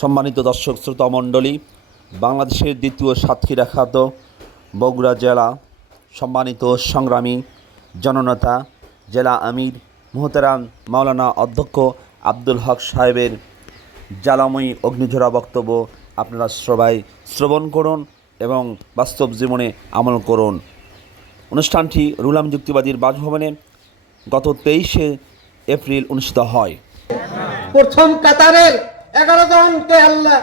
সম্মানিত দর্শক শ্রোতা মণ্ডলী, বাংলাদেশের দ্বিতীয় সাতক্ষীরা খ্যাত বগুড়া জেলা সম্মানিত সংগ্রামী জননেতা জেলা আমির মোহতারাম মাওলানা অধ্যক্ষ আব্দুল হক সাহেবের জ্বালাময়ী অগ্নিঝরা বক্তব্য আপনারা সবাই শ্রবণ করুন এবং বাস্তব জীবনে আমল করুন। অনুষ্ঠানটি রুলাম যুক্তিবাদীর বাসভবনে গত 23শে এপ্রিল অনুষ্ঠিত হয়। প্রথম কাতারের 11 জনকে আল্লাহ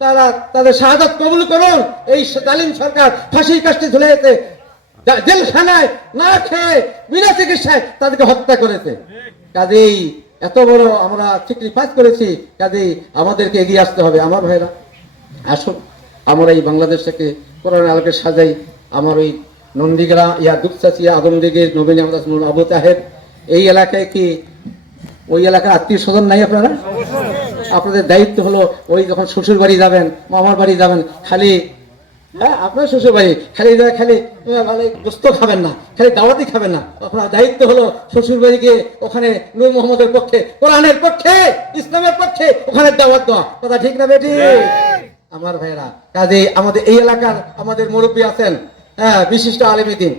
তারা তাদের শাহাদাত কবুল করুন। এই জালিম সরকার ফাঁসির কাস্টে ঝুলিয়েছে, জেলখানায় না খেয়ে বিনা চিকিৎসায় তাদেরকে হত্যা করেছে। কাজেই এত বড় আমরা স্যাক্রিফাইস করেছি, কাজেই আমাদেরকে এগিয়ে আসতে হবে। আমার ভাইরা আসুন, আমরা এই বাংলাদেশটাকে কোরআন আলোকে সাজাই। আমার ওই নন্দীগ্রাম দুপচাচিয়া আদমদিগের নবীন আবু তাহের এই এলাকায় কি ওই এলাকার আত্মীয় স্বজন নাই? আপনাদের দায়িত্ব হলো ওই যখন শ্বশুর বাড়ি যাবেন, মামার বাড়ি যাবেন, খালি আপনার শ্বশুর বাড়ি খালি গোস্ত খাবেন না, খালি দাওয়াতি খাবেন না। আপনার দায়িত্ব হলো শ্বশুর বাড়িকে ওখানে নূর মোহাম্মদের পক্ষে, কোরআনের পক্ষে, ইসলামের পক্ষে ওখানে দাওয়াত দেওয়া। কথা ঠিক না বেটি? আমার ভাইরা, কাজে আমাদের এই এলাকার আমাদের মুরব্বী আছেন, বিশিষ্ট আলেমী দিন,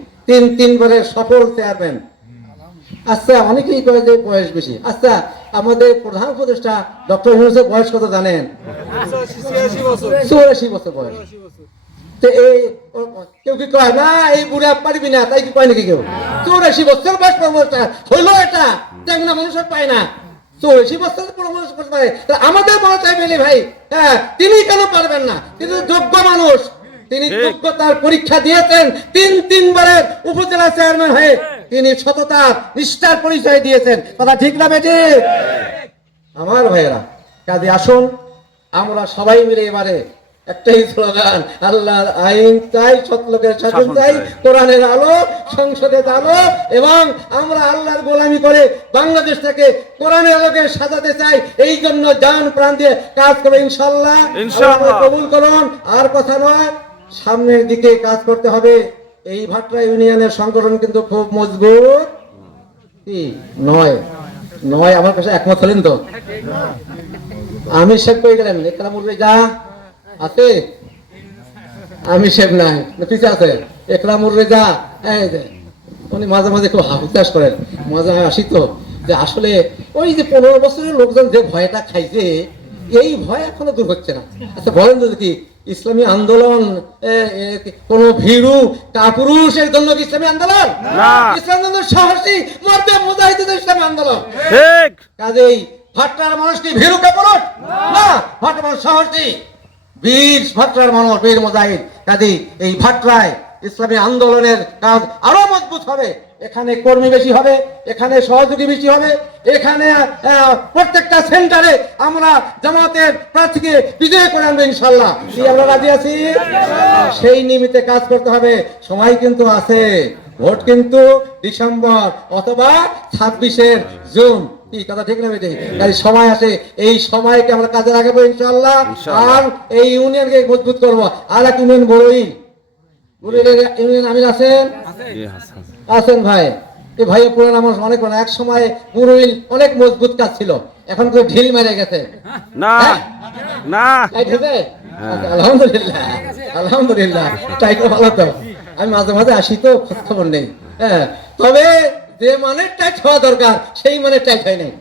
তিনবারের সফল চেয়ারম্যান। আচ্ছা, অনেকেই করে যে বয়স বেশি। আচ্ছা, আমাদের প্রধান উপদেষ্টা ডক্টর ইউনূসের বয়স কত জানেন? 84 বছর বয়স। তো এই কেউ কি কয় না এই বুড়া পারবি না, তাই কি কয় নাকি কেউ? 84 বছর বয়স হইলো, এটা তেমন মানুষের পায় না। 84 বছর পরামর্শ করতে পারে, আমাদের মনে চাই বলি ভাই, তিনি কেন পারবেন না? কিন্তু যোগ্য মানুষ, তিনি যোগ্যতার পরীক্ষা দিয়েছেন, তিনবারের উপজেলা চেয়ারম্যান হয়ে তিনি সততার নিষ্ঠার পরিচয় দিয়েছেন। কথা ঠিক না বেটি? আমার ভাইয়েরা, কাজে আসুন আমরা সবাই মিলে এবারে একটাই স্লোগান, আল্লাহর আইন চাই, সৎলোকের শাসন চাই, কোরআনের আলো, সংসদের আলো, এবং আমরা আল্লাহর গোলামি করে বাংলাদেশটাকে কোরআনের আলোকে সাজাতে চাই। এই জন্য জান প্রাণ দিয়ে কাজ করে ইনশাআল্লাহ কবুল করুন। আর কথা নয়, সামনের দিকে কাজ করতে হবে। এই ভাটরা ইউনিয়নের সংগঠন কিন্তু খুব মজবুত কি নয়। আমার কাছে একমত হলেন তো? আমির সাহেব কই গেলেন? একরামুল রেজা আছে? আমির সাহেব নাই, পিছিয়ে আছে একরামুল রেজা। উনি মাঝে মাঝে খুব হুতাশ করেন, মাঝে আসি তো, যে আসলে ওই যে 15 বছরের লোকজন যে ভয়টা খাইছে, এই ভয় এখনো দূর হচ্ছে না। আচ্ছা বলেন তো কি ইসলামী আন্দোলন কোন ভীরু কাপুরুষের জন্য ইসলামী আন্দোলন? ইসলামী আন্দোলন সাহসী মর্দে মুজাহিদের ইসলামী আন্দোলন। কাজেই ভাট্টার মানুষ কি ভীরু কাপুরুষ না? ভাট্টার মানুষ সাহসী বীর, ভাট্টার মানুষ বীর মুজাহিদ। কাজেই এই ভাট্টায় ইসলামী আন্দোলনের কাজ আরো মজবুত হবে। এখানে কর্মী বেশি হবে, এখানে সহযোগী বেশি হবে, এখানে প্রত্যেকটা সেন্টারে আমরা জামাতের প্রার্থীকে বিজয় করে আনবো ইনশাআল্লাহ। আমরা রাজি আছি, সেই নিমিত্তে কাজ করতে হবে। সময় কিন্তু আছে, ভোট কিন্তু ডিসেম্বর অথবা 26 জুন। কি কথা ঠিক না বেটি? সময় আছে, এই সময়কে আমরা কাজে লাগাবো ইনশাআল্লাহ। আর এই ইউনিয়নকে মজবুত করবো। আর এক ইউনিয়ন বড়ই ইউনিয়ন আমির আছেন ভাই, এই ভাই পুরান আমার অনেক এক সময় মুরুইল অনেক মজবুত কাজ ছিল, এখন তো ঢিল মেরে গেছে। আলহামদুলিল্লাহ, আলহামদুলিল্লাহ, তাই তো ভালো। তো আমি মাঝে মাঝে আসি তো, খোঁজ খবর নেই। তবে যে মানের টাইট হওয়া দরকার সেই মানের টাইট হয় নাই,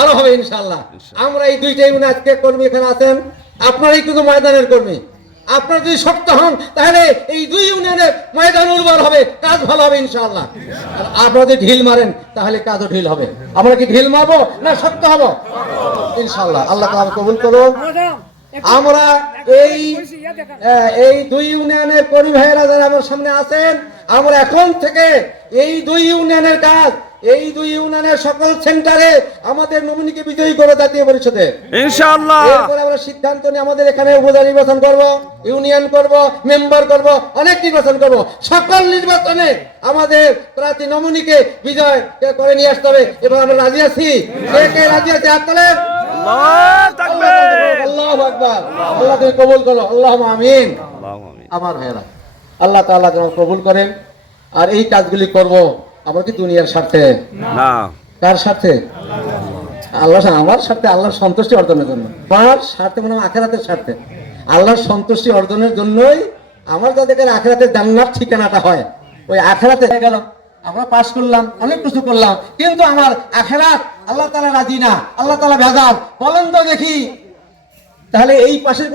আরো হবে ইনশাআল্লাহ। আমরা এই দুইটাই আজকে কর্মী এখানে আছেন, আপনারাই কিন্তু ময়দানের কর্মী। আপনারা যদি শক্ত হন তাহলে এই দুই ইউনিয়নের ময়দান উর্বর হবে, কাজ ভালো হবে ইনশাআল্লাহ। আর আপনারা যদি ঢিল মারেন তাহলে কাজও ঢিল হবে। আমরা কি ঢিল মারবো না শক্ত হব? ইনশাআল্লাহ। আল্লাহ তাআলা কবুল করুন। আমরা এই দুই ইউনিয়নের কর্মী ভাইয়েরা যারা আমার সামনে আছেন, আমরা এখন থেকে এই দুই ইউনিয়নের কাজ, এই দুই ইউনিয়নের সকল সেন্টারে আমাদের নমিনিকে বিজয়ী করে জাতীয় পরিষদে ইনশাআল্লাহ। এরপরে আমরা সিদ্ধান্ত নিয়ে আমাদের এখানে উপজেলা নির্বাচন করব, ইউনিয়ন করব, মেম্বার করব, অনেক নির্বাচন করব। সকল নির্বাচনে আমাদের প্রার্থী নমিনিকে বিজয় করে নিয়ে আসতে হবে। এবার আমরা রাজি আছি, কে কে রাজি আছে হাত তোলেন। আল্লাহু আকবার। আল্লাহ তুমি কবুল করো, আল্লাহুম্মা আমিন। আমার ভাইরা, আল্লাহ তাআলা যেন কবুল করেন। আর এই কাজগুলি করব আমরা কি দুনিয়ার স্বার্থে না, কার স্বার্থে? আমার স্বার্থে, আল্লাহর সন্তুষ্টি অর্জনের জন্য, আমার স্বার্থে মানে আখেরাতের স্বার্থে, আল্লাহর সন্তুষ্টি অর্জনের জন্যই আমার যাদের আখেরাতের জান্নাত ঠিকানাটা হয়, ওই আখেরাতে হয়ে গেল। আমরা পাশ করলাম, অনেক কিছু করলাম, কিন্তু আমার আখেরাত আল্লাহ তাআলা রাজি না, আল্লাহ তাআলা ভেজাল। বলেন তো দেখি, তাহলে এই পাশের